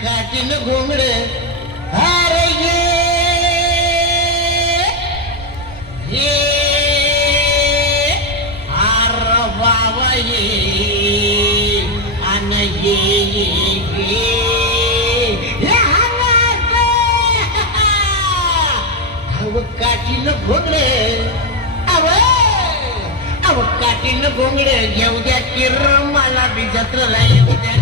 काठीन घोंगड अरे ये आर बाबा ये अन ये काठीन घोंगड अव काठीन घोंगड घेऊ द्या किर मला बी जत्रला येऊ द्या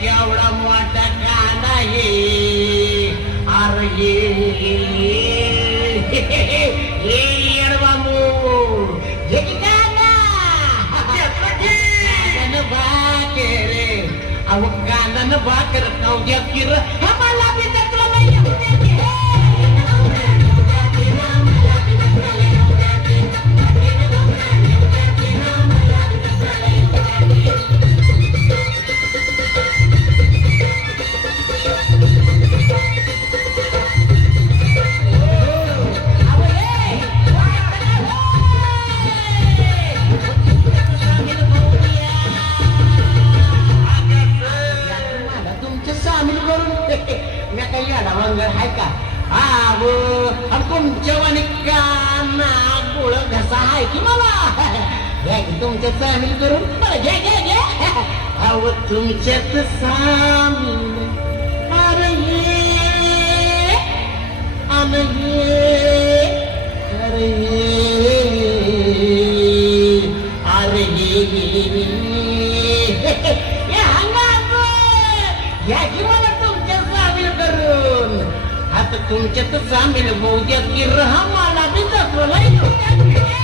केवढा मोठा कांदा ये अरे ये येडवामू ये कांदा भाकर अव कांदा भाकर खाऊ द्या किर मला बी जत्रा येऊ द्या आहे का तुमच्या काना गोळ घसा आहे की मला घ्या की तुमच्या सामील करून घ्या घ्या घ्या अव तुमच्यात सामील अरे अरे घ्या की मला तुमच्या सामील करून आता तुमच्यात सामील होऊ द्या की मला बी जातो